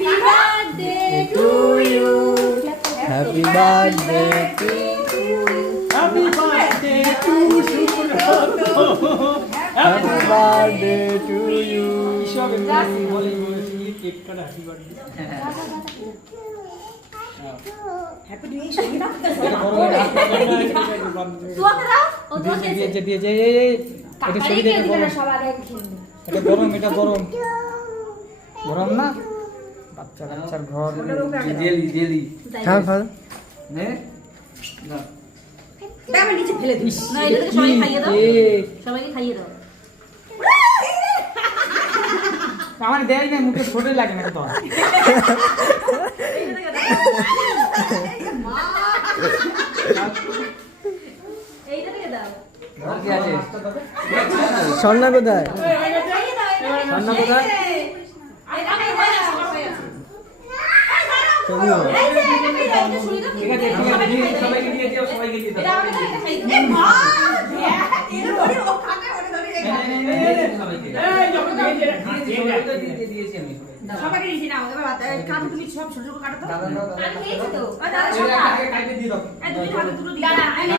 Happy birthday to you. Happy birthday to you. Happy birthday to Happy birthday to you. Happy New Year. তোমাকে দাও ও তো দিয়েছে এটা কাকারে ছবি দিয়ে দেখে দিবে বলো না সব আগে খেলবে এটা গরম গরম না বাচ্চার ঘর জেলি হ্যাঁ ভালো নে দাও আমি নিচে ফেলে দিই না এটা থেকে সবাই খাইয়ে দাও সবাইকে খাইয়ে দাও আমার দেয় না মুখে ছোটই লাগে না তো এইটা থেকে দাও কি আছে স্বর্ণা কোথায় খাইয়ে দাও স্বর্ণা কোথায় তুমিও ঠিক আছে সবাইকে দিয়ে দিও সবাইকে দিয়ে দাও সবাইকে দিয়েছি না এবার কাটো তুমি সব ছোট ছোট কাটো তো দাদা আর খেয়েছো তো দাদা আগে কাটে দিয়ে দাও তুমি খাবে দুটো দিয়ে